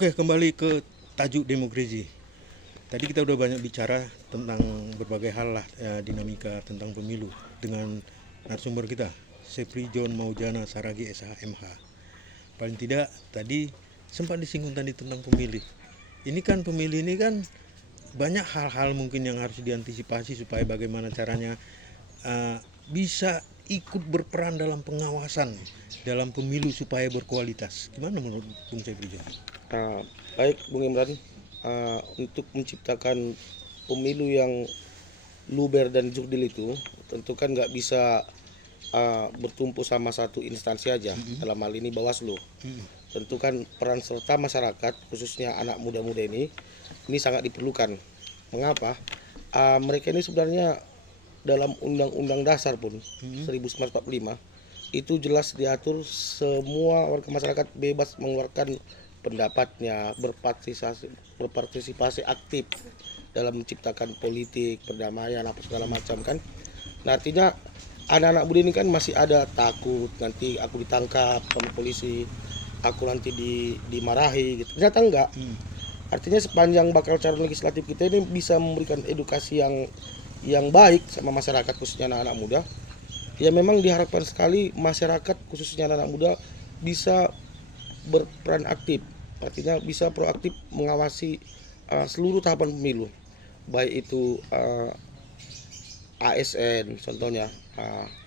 Oke, kembali ke tajuk demokrasi. Tadi kita udah banyak bicara tentang berbagai hal lah, dinamika tentang pemilu dengan narasumber kita, Sepri John Maujana Saragi SHMH. Paling tidak tadi sempat disinggung tadi tentang pemilih. Ini kan pemilih ini kan banyak hal-hal mungkin yang harus diantisipasi supaya bagaimana caranya bisa ikut berperan dalam pengawasan dalam pemilu supaya berkualitas. Gimana menurut Bung Sepri John? Baik Bung Imran, untuk menciptakan pemilu yang luber dan jurdil itu tentu kan nggak bisa bertumpu sama satu instansi aja. Dalam hal ini Bawaslu. Tentu kan peran serta masyarakat khususnya anak muda-muda ini sangat diperlukan. Mengapa? Mereka ini sebenarnya dalam Undang-Undang Dasar pun 1945 itu jelas diatur semua warga masyarakat bebas mengeluarkan pendapatnya, berpartisipasi aktif dalam menciptakan politik, perdamaian, apa segala macam kan. Nah, artinya anak-anak muda ini kan masih ada takut nanti aku ditangkap sama polisi, aku nanti dimarahi gitu. Ternyata enggak. Artinya sepanjang bakal calon legislatif kita ini bisa memberikan edukasi yang baik sama masyarakat khususnya anak-anak muda. Ya memang diharapkan sekali masyarakat khususnya anak-anak muda bisa berperan aktif, artinya bisa proaktif mengawasi seluruh tahapan pemilu, baik itu ASN contohnya,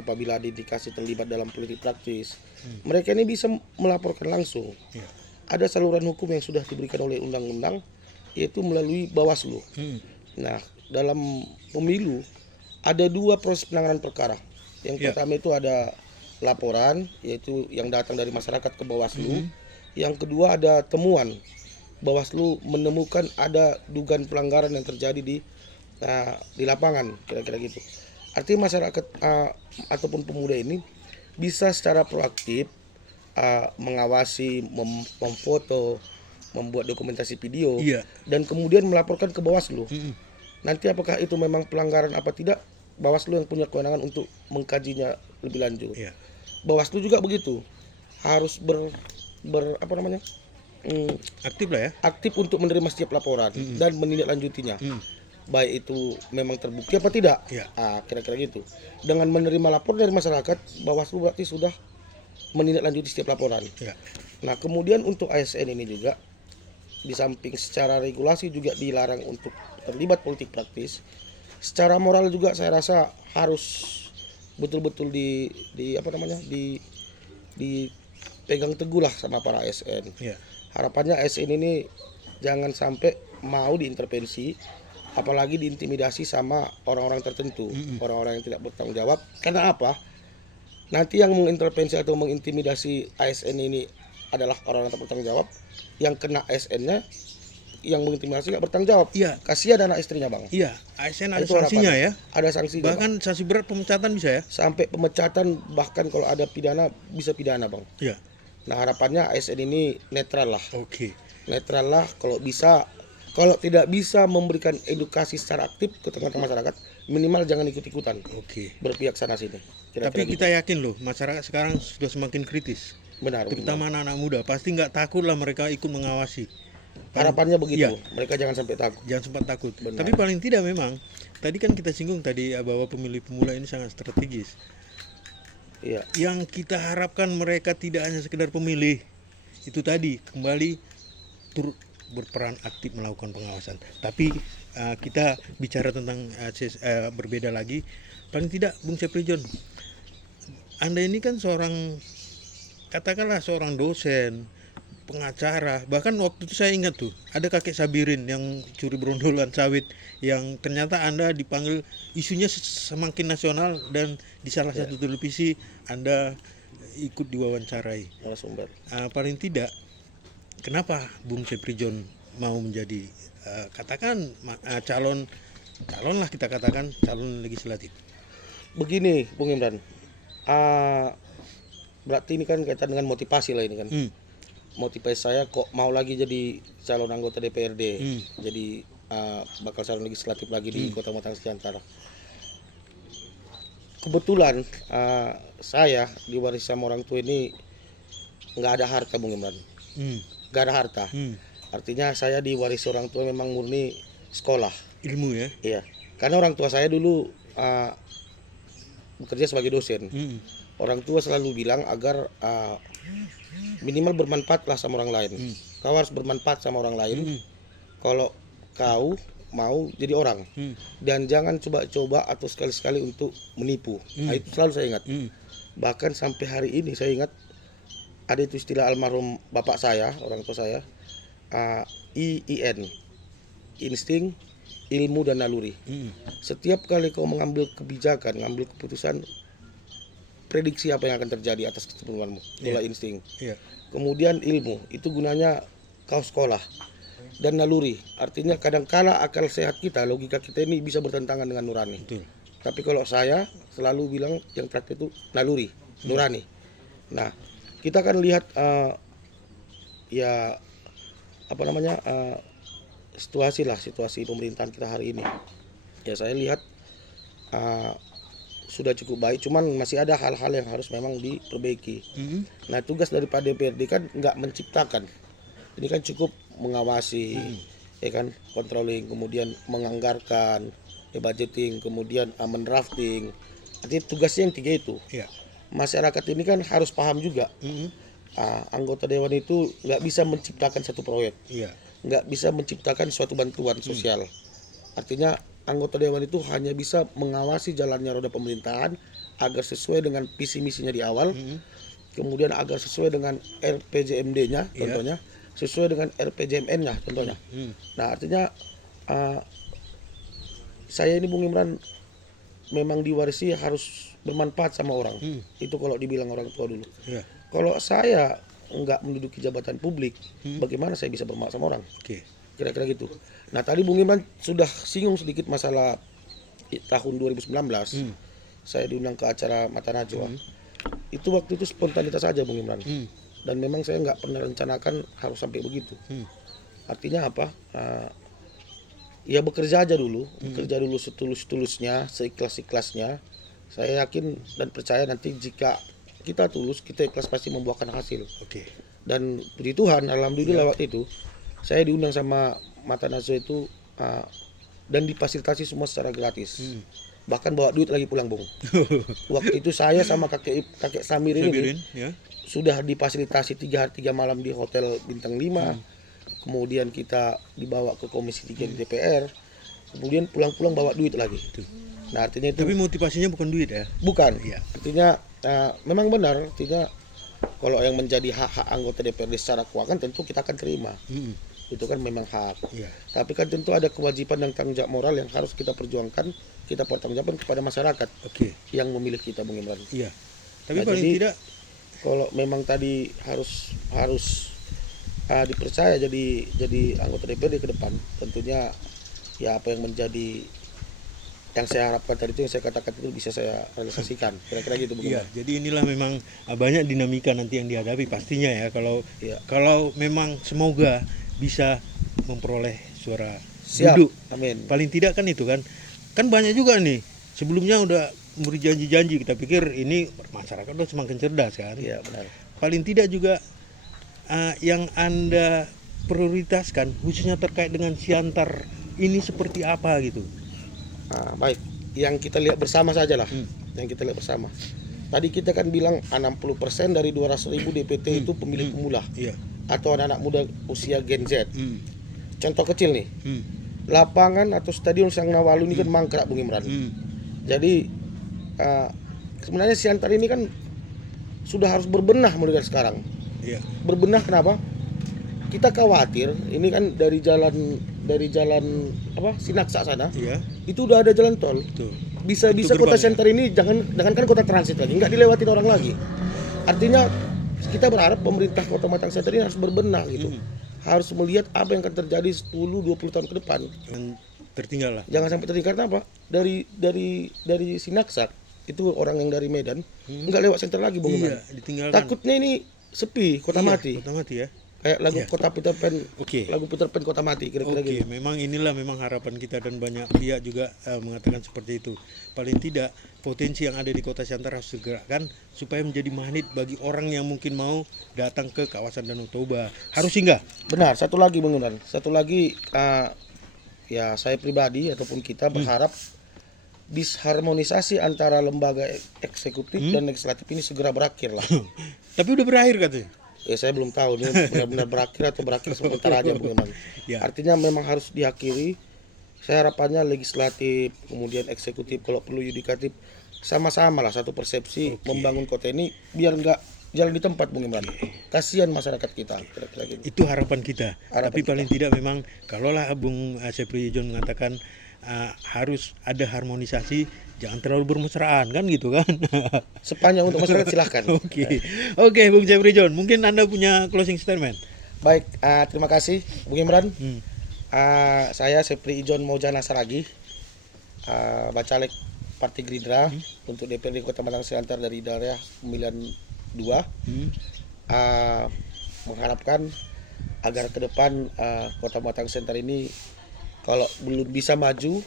apabila diindikasi terlibat dalam politik praktis, mereka ini bisa melaporkan langsung. Ada saluran hukum yang sudah diberikan oleh undang-undang, yaitu melalui Bawaslu. Nah, dalam pemilu ada dua proses penanganan perkara. Yang pertama itu ada laporan, yaitu yang datang dari masyarakat ke Bawaslu. Yang kedua ada temuan, Bawaslu menemukan ada dugaan pelanggaran yang terjadi di lapangan, kira-kira gitu. Artinya masyarakat ataupun pemuda ini bisa secara proaktif mengawasi, memfoto, membuat dokumentasi video, dan kemudian melaporkan ke Bawaslu. Nanti apakah itu memang pelanggaran apa tidak, Bawaslu yang punya kewenangan untuk mengkajinya lebih lanjut. Bawaslu juga begitu, harus aktif lah ya, aktif untuk menerima setiap laporan dan menindaklanjutinya, baik itu memang terbukti apa tidak. Kira-kira gitu. Dengan menerima laporan dari masyarakat, Bawaslu berarti sudah menindaklanjuti setiap laporan. Nah, kemudian untuk ASN ini juga, di samping secara regulasi juga dilarang untuk terlibat politik praktis, secara moral juga saya rasa harus betul-betul dipegang teguh lah sama para ASN. Harapannya ASN ini jangan sampai mau diintervensi, apalagi diintimidasi sama orang-orang tertentu, orang-orang yang tidak bertanggung jawab. Karena apa? Nanti yang mengintervensi atau mengintimidasi ASN ini adalah orang-orang tak bertanggung jawab, yang kena ASN-nya yang mengintimidasi nggak bertanggung jawab. Kasihan anak istrinya, Bang. ASN ada sanksinya ya. Ada sanksinya. Bahkan sanksi berat pemecatan bisa ya. Sampai pemecatan, bahkan kalau ada pidana bisa pidana, Bang. Nah, harapannya ASN ini netral lah. Netral lah kalau bisa. Kalau tidak bisa memberikan edukasi secara aktif ke tengah-tengah masyarakat, minimal jangan ikut-ikutan. Berpihak sana sini. Tapi kita yakin loh, masyarakat sekarang sudah semakin kritis. Benar. Terutama anak-anak muda, pasti nggak takut lah mereka ikut mengawasi. Harapannya begitu. Mereka jangan sampai takut. Jangan sempat takut. Tapi paling tidak memang, tadi kan kita singgung tadi bahwa pemilih pemula ini sangat strategis. Yang kita harapkan mereka tidak hanya sekedar pemilih, itu tadi kembali turut berperan aktif melakukan pengawasan. Tapi kita bicara tentang berbeda lagi. Paling tidak Bung Sepri John, Anda ini kan katakanlah seorang dosen, pengacara. Bahkan waktu itu saya ingat tuh, ada kakek Sabirin yang curi berondolkan sawit, yang ternyata Anda dipanggil, isunya semakin nasional, dan di salah satu televisi Anda ikut diwawancarai. Paling tidak, kenapa Bung Sepri John mau menjadi calon lah, kita katakan calon legislatif? Begini, Bung Imran, berarti ini kan kaitan dengan motivasi lah ini kan. Motivasi saya kok mau lagi jadi calon anggota DPRD, jadi bakal calon legislatif lagi di Kota Matang Siantara. Kebetulan saya diwarisi sama orang tua ini nggak ada harta, Bung Imran. Nggak ada harta. Artinya saya diwarisi orang tua memang murni sekolah. Ilmu ya. Iya. Karena orang tua saya dulu bekerja sebagai dosen. Orang tua selalu bilang agar minimal bermanfaatlah sama orang lain. Kau harus bermanfaat sama orang lain. Kalau kau mau jadi orang, dan jangan coba-coba atau sekali-sekali untuk menipu. Nah, itu selalu saya ingat. Bahkan sampai hari ini saya ingat ada itu istilah almarhum bapak saya, orang tua saya, IIN, insting, ilmu dan naluri. Setiap kali kau mengambil kebijakan, mengambil keputusan, prediksi apa yang akan terjadi atas kecenderunganmu. Itulah insting. Kemudian ilmu, itu gunanya kau sekolah. Dan naluri, artinya kadangkala akal sehat kita, logika kita ini bisa bertentangan dengan nurani. Betul. Tapi kalau saya selalu bilang yang terakhir itu naluri, nurani. Nah, kita akan lihat situasi pemerintahan kita hari ini. Ya, saya lihat sudah cukup baik, cuman masih ada hal-hal yang harus memang diperbaiki. Nah, tugas daripada DPRD kan nggak menciptakan, ini kan cukup mengawasi, ya kan, controlling, kemudian menganggarkan, budgeting, kemudian mendrafting. Artinya tugasnya yang 3 itu. Masyarakat ini kan harus paham juga. Anggota dewan itu nggak bisa menciptakan satu proyek, nggak bisa menciptakan suatu bantuan sosial. Artinya anggota dewan itu hanya bisa mengawasi jalannya roda pemerintahan agar sesuai dengan visi misinya di awal, kemudian agar sesuai dengan RPJMD-nya, contohnya, sesuai dengan RPJMN-nya, contohnya. Nah, artinya saya ini Bung Imran memang diwarisi harus bermanfaat sama orang. Itu kalau dibilang orang tua dulu. Kalau saya nggak menduduki jabatan publik, bagaimana saya bisa bermanfaat sama orang? Kira-kira gitu. Nah, tadi Bung Imran sudah singgung sedikit masalah tahun 2019. Saya diundang ke acara Mata Najwa. Itu waktu itu spontanitas saja Bung Imran. Dan memang saya nggak pernah rencanakan harus sampai begitu. Artinya apa? Ya bekerja aja dulu, bekerja dulu setulus-tulusnya, seikhlas-ikhlasnya. Saya yakin dan percaya nanti jika kita tulus, kita ikhlas pasti membuahkan hasil. Dan puji Tuhan, alhamdulillah waktu itu saya diundang sama Mata Najwa itu dan difasilitasi semua secara gratis. Bahkan bawa duit lagi pulang, Bung. Waktu itu saya sama kakek Samir ini sudah difasilitasi 3 hari 3 malam di hotel bintang 5. Kemudian kita dibawa ke Komisi 3 di DPR. Kemudian pulang-pulang bawa duit lagi. Nah, artinya itu. Tapi motivasinya bukan duit ya? Bukan. Artinya memang benar. Artinya kalau yang menjadi hak-hak anggota DPRD secara keuangan tentu kita akan terima. Itu kan memang hak. Tapi kan tentu ada kewajiban dan tanggung jawab moral yang harus kita perjuangkan, kita pertanggungjawabkan kepada masyarakat yang memilih kita, Bung Imran. Tapi paling tidak, kalau memang tadi harus dipercaya jadi anggota DPRD ke depan, tentunya ya apa yang menjadi yang saya harapkan tadi itu, yang saya katakan itu bisa saya realisasikan. Kira-kira gitu, Bung. Jadi inilah memang banyak dinamika nanti yang dihadapi pastinya ya, kalau memang semoga bisa memperoleh suara duduk. Amin. Paling tidak kan itu kan banyak juga nih sebelumnya udah memberi janji-janji, kita pikir ini masyarakat udah semakin cerdas kan. Benar. Paling tidak juga yang Anda prioritaskan khususnya terkait dengan Siantar ini seperti apa gitu. Baik, yang kita lihat bersama saja lah. Yang kita lihat bersama. Tadi kita kan bilang 60% dari 200.000 DPT itu pemilih pemula. Atau anak-anak muda usia Gen Z. Contoh kecil nih. Lapangan atau stadion Sang Nawalu ini kan mangkrak, Bung Imran. Jadi sebenarnya Siantar ini kan sudah harus berbenah mulai dari sekarang. Berbenah kenapa? Kita khawatir ini kan dari jalan Sinaksa sana, itu udah ada jalan tol. Bisa kota Siantar ini jangankan kota transit lagi, nggak dilewatin orang lagi. Artinya kita berharap pemerintah Kota Matang Siantar ini harus berbenah gitu. Harus melihat apa yang akan terjadi 10-20 tahun ke depan. Tertinggal lah. Jangan sampai tertinggal. Kenapa? Dari Sinaksa itu orang yang dari Medan nggak lewat Siantar lagi, Bung. Ditinggalkan. Takutnya ini sepi, kota mati. Kota mati ya. Kayak lagu Ya. Kota Peter Pan, Oke. lagu Peter Pan Kota Mati kira-kira Oke, gitu. memang inilah memang harapan kita dan banyak pihak juga mengatakan seperti itu. Paling tidak potensi yang ada di Kota Siantar harus digerakkan supaya menjadi magnet bagi orang yang mungkin mau datang ke kawasan Danau Toba. Harus singgah. Benar, satu lagi Bung Imran. Satu lagi ya saya pribadi ataupun kita berharap disharmonisasi antara lembaga eksekutif dan legislatif ini segera berakhir lah. Tapi udah berakhir katanya. Ya saya belum tahu ini benar-benar berakhir atau berakhir sebentar aja Bung Imran. Ya. Artinya memang harus diakhiri. Saya harapannya legislatif, kemudian eksekutif, kalau perlu yudikatif, sama-sama lah satu persepsi membangun kota ini biar nggak jalan di tempat Bung Imran. Kasihan masyarakat kita kira-kira gitu. Itu harapan kita. Harapan Tapi kita. paling tidak memang kalaulah Bung Sepri John mengatakan harus ada harmonisasi, jangan terlalu bermesraan kan gitu kan. Sepanjang untuk masyarakat silahkan. Oke, Bung Sepri John, mungkin Anda punya closing statement. Baik, terima kasih Bung Imran. Hmm. Saya Sepri Ijon Maujana Saragi, Bacalek Partai Gerindra untuk DPRD Kota Batang Siantar dari daerah pemilihan 2. Hmm. Mengharapkan agar ke depan Kota Batang Siantar ini kalau belum bisa maju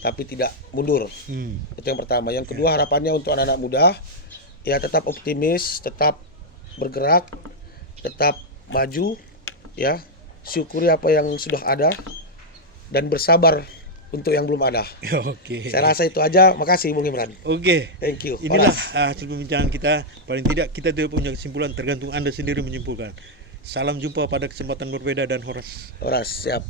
tapi tidak mundur. Hmm. Itu yang pertama. Yang kedua, harapannya untuk anak-anak muda ya tetap optimis, tetap bergerak, tetap maju ya. Syukuri apa yang sudah ada dan bersabar untuk yang belum ada. Oke. Saya rasa itu aja. Makasih Bung Imran. Oke. Thank you. Inilah Horas. hasil pembincangan kita. Paling tidak kita tidak punya kesimpulan, tergantung Anda sendiri menyimpulkan. Salam jumpa pada kesempatan berbeda dan Horas. Horas, siap.